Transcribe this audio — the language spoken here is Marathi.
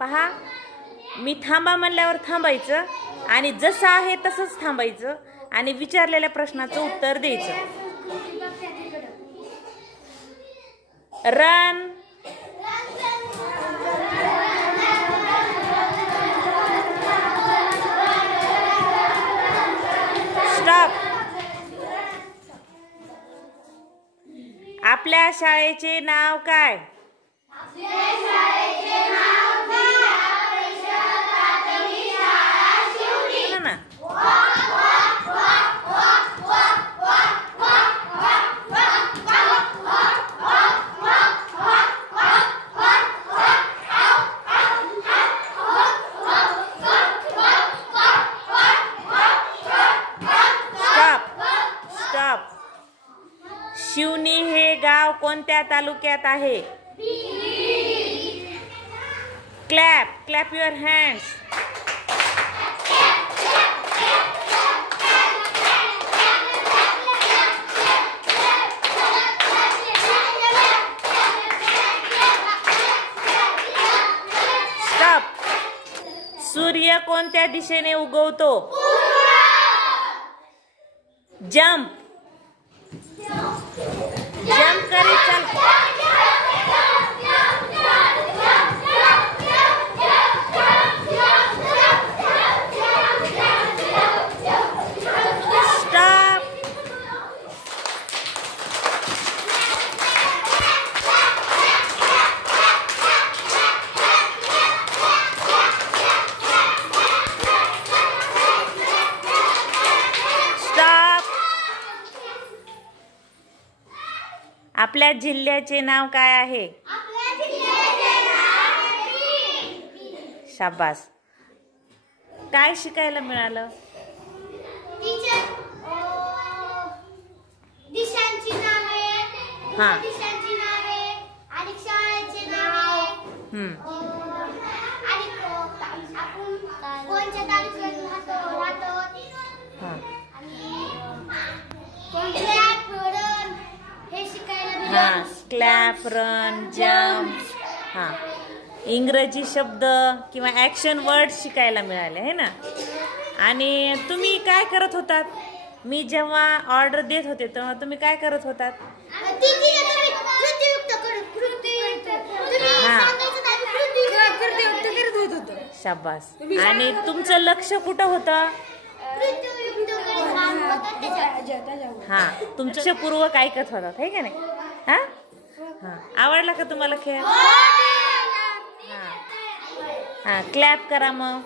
पहा, मी थांबा म्हणल्यावर थांबायचं आणि जसं आहे तसंच थांबायचं आणि विचारलेल्या प्रश्नाचं उत्तर द्यायचं. रन. स्टॉप. आपल्या शाळेचे नाव काय? शिवणी हे गाव कोणत्या तालुक्यात आहे? Clap. Clap your hands. Stop. सूर्य कोणत्या दिशेने उगवतो? जंप. जंप करीत चल. स्टॉप. आपल्या जिल्ह्याचे नाव काय आहे? शाबास. काय शिकायला मिळालं? दिशांची नावे, हा, दिशांची नावे आणि शाळेचे नाव, आणि आपण कोणत्या तालुक्यात राहतो, हा, क्लॅप, रन, जम्प. हा, इंग्रजी शब्द किंवा ॲक्शन वर्ड शिकायला मिळाले आहे ना. आणि तुम्ही काय करत होतात? मी जेव्हा ऑर्डर देत होते तेव्हा तुम्ही काय करत होतात? शाबास. आणि तुमचं लक्ष कुठं होतं? हा, तुमचं लक्षपूर्वक ऐकत होतात आहे का नाही? हा हा, आवडला का तुम्हाला खेळ? हा हा, क्लॅप करा मग.